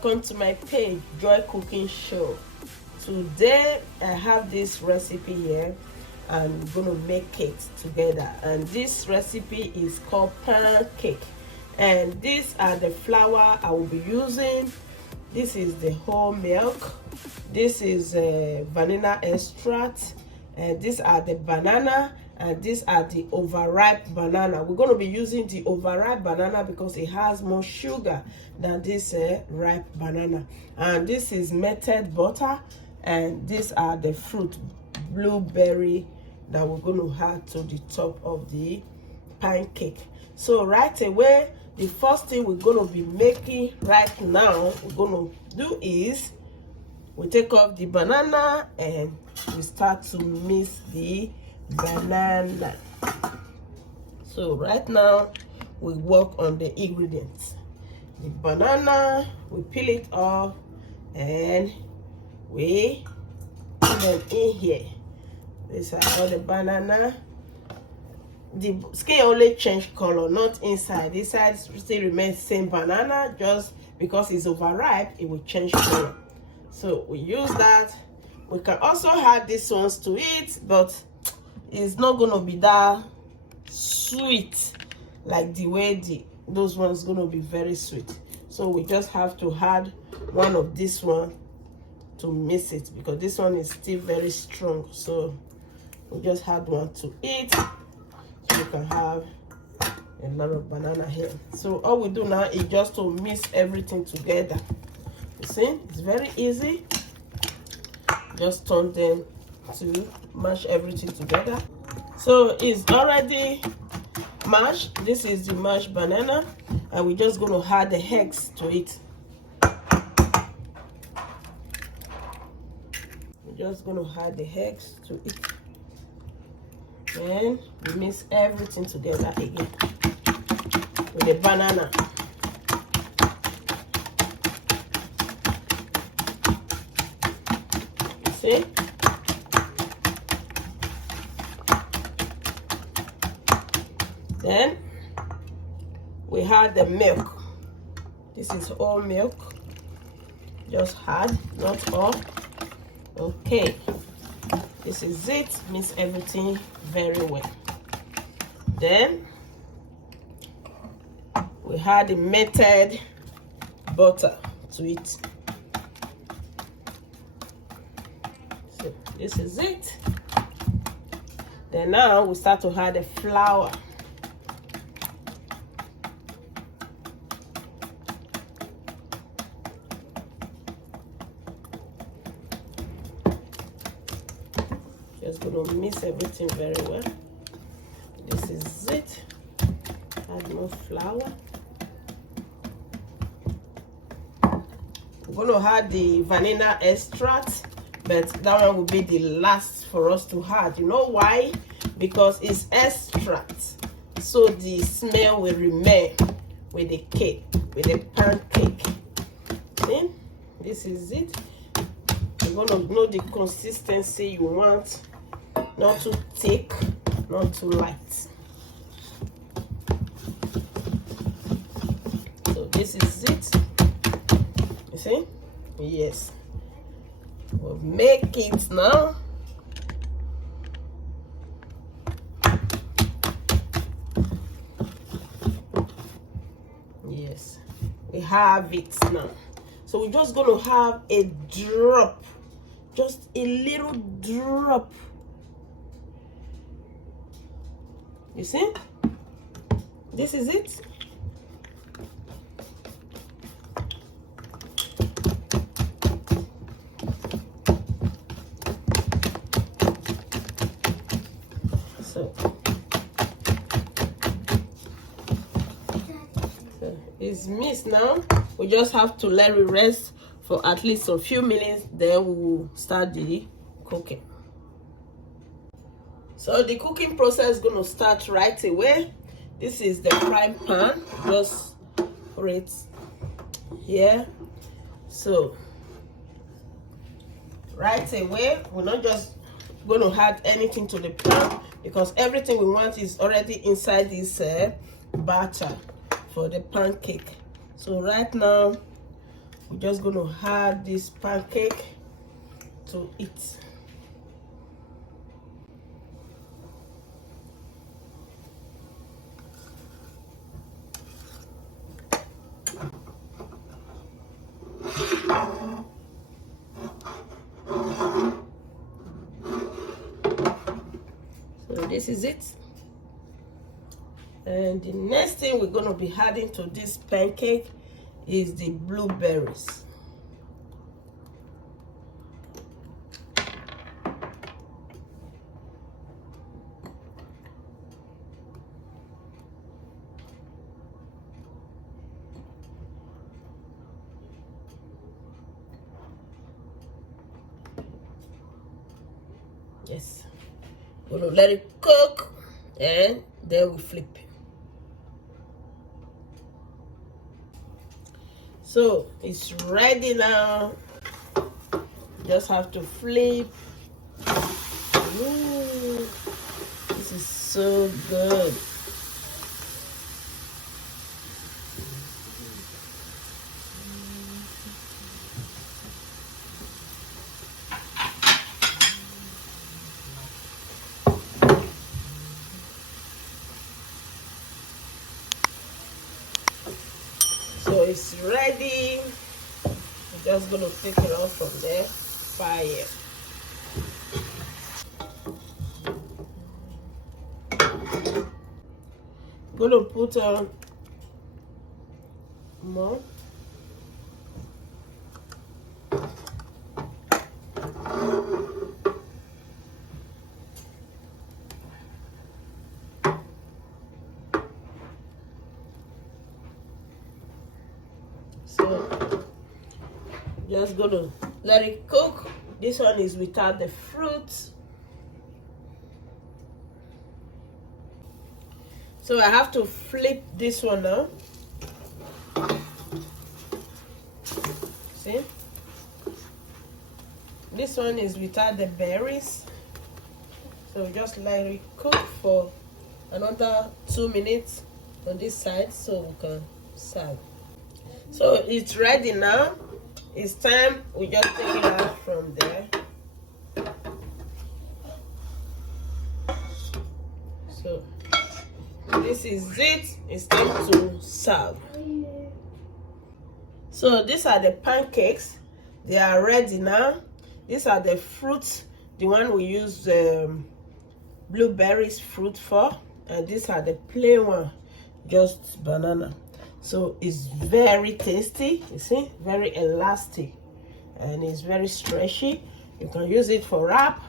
welcome to my page, Joy Cooking Show. Today I have this recipe here and we're going to make it together, and this recipe is called pancake, and these are the flour I will be using. This is the whole milk, this is vanilla extract, and these are the banana, and these are the overripe banana. We're going to be using the overripe banana because it has more sugar than this ripe banana. And this is melted butter, and these are the fruit, blueberry, that we're going to add to the top of the pancake. So right away, the first thing we're going to be making right now, we're going to do is we take off the banana and we start to mix the banana. So right now we work on the ingredients. The banana, we peel it off and we put them in here. These are all the banana. The skin only change color, not inside. This side still remains same banana, just because it's overripe it will change color. So we use that. We can also add these ones to it, but it's not going to be that sweet like the way those ones going to be very sweet. So we just have to add one of this one to mix it, because this one is still very strong. So we just add one to it, so you can have a lot of banana here. So all we do now is just to mix everything together. You see, it's very easy. Just turn them to mash everything together. So it's already mashed. This is the mashed banana, and we're just going to add the eggs to it. We're just going to add the eggs to it, and we mix everything together again with the banana. You see? Then we add the milk. This is all milk. Just add, not all. Okay. This is it. Mix everything very well. Then we add the melted butter to it. So this is it. Then now we start to add the flour. Just gonna mix everything very well. This is it. Add more flour. We're gonna add the vanilla extract, but that one will be the last for us to add. You know why? Because it's extract, so the smell will remain with the cake, with the pancake. See? This is it. You're gonna know the consistency you want. Not too thick, not too light. So this is it. You see? Yes. We'll make it now. Yes. We have it now. So we're just going to have a drop. Just a little drop. You see? This is it. So it's mixed now. We just have to let it rest for at least a few minutes, then we will start the cooking. So the cooking process is going to start right away. This is the frying pan. Just put it here. So right away, we're not just going to add anything to the pan, because everything we want is already inside this batter for the pancake. So right now we're just going to add this pancake to it. So this is it. And the next thing we're going to be adding to this pancake is the blueberries. Yes, we're going to let it cook and then we flip. So it's ready now. Just have to flip. Ooh, this is so good. So it's ready. I'm just gonna take it off from there. Fire. Gonna put on more. So just gonna let it cook. This one is without the fruit. So I have to flip this one now. See? This one is without the berries. So just let it cook for another 2 minutes on this side so we can serve. So it's ready now. It's time we just take it out from there. So this is it. It's time to serve. So these are the pancakes. They are ready now. These are the fruits, the one we use blueberries fruit for, and these are the plain one, just banana. So it's very tasty, you see, very elastic, and it's very stretchy. You can use it for wrap.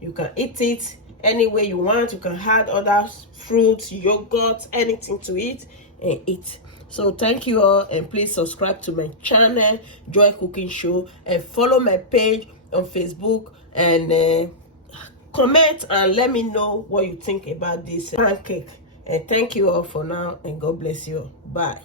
You can eat it any way you want. You can add other fruits, yogurt, anything to it and eat. So thank you all, and please subscribe to my channel, Joy Cooking Show, and follow my page on Facebook, and comment and let me know what you think about this pancake. And thank you all for now, and God bless you. Bye.